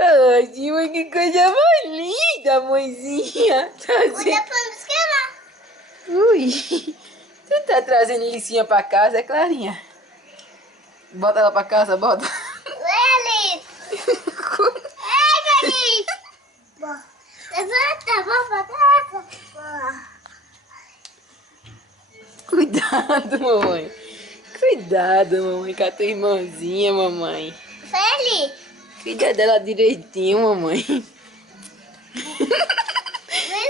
Ai, mãe, que coisa mais linda, mãezinha. Cuida pra não esquemar. Ui, você tá trazendo Licinha pra casa, é Clarinha? Bota ela pra casa, bota. Alice. Alice. Levanta, vamos pra casa. Cuidado, mamãe. Cuidado, mamãe, com a tua irmãzinha, mamãe. Feliz. Cuida dela direitinho, mamãe.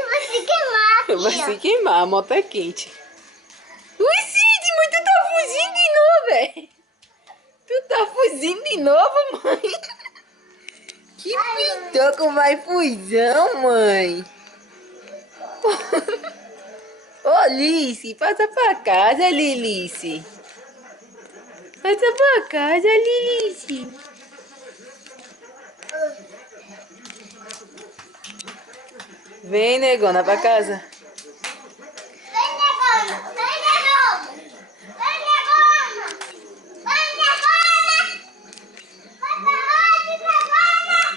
Vai se queimar aqui, Vai se queimar, a moto é quente. Ui, Cid, mas tu tá fugindo de novo, velho. Tu tá fugindo de novo, mãe. Que pitoco mais fujão, mãe. Ô, Lice, passa pra casa, Lilice. Passa pra casa, Lilice. Vem, negona, pra casa. Vem, negona. Vem, negona. Vem, negona. Vem, negona. Vai pra onde, negona?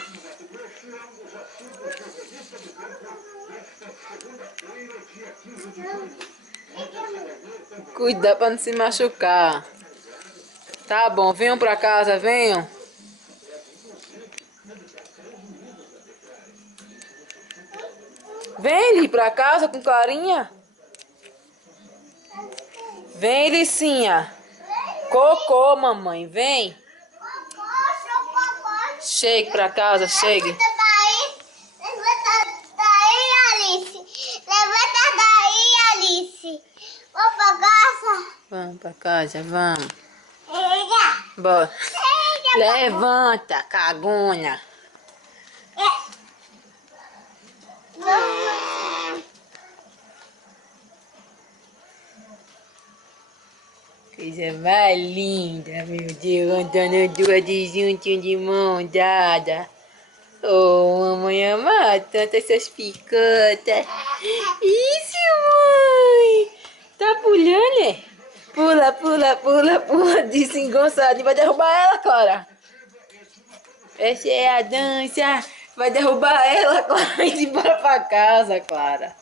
Cuidado pra não se machucar. Tá bom, venham pra casa, venham. Vem, Li, pra casa com Clarinha. Vem, Licinha. Cocô, mamãe, vem. Chegue pra casa, chegue. Levanta daí, Alice. Levanta daí, Alice. Vou pra casa. Vamos pra casa, vamos. Pega. Bora. Pega. Levanta, cagona. Coisa mais linda, meu Deus. Andando duas de juntinho de mão dada. Oh, mamãe ama tanto essas picantas. Isso, mãe. Tá pulando, é? Pula, pula, pula, pula. Desengonçada. Vai derrubar ela, Clara. Essa é a dança. Vai derrubar ela, Clara. E embora pra casa, Clara.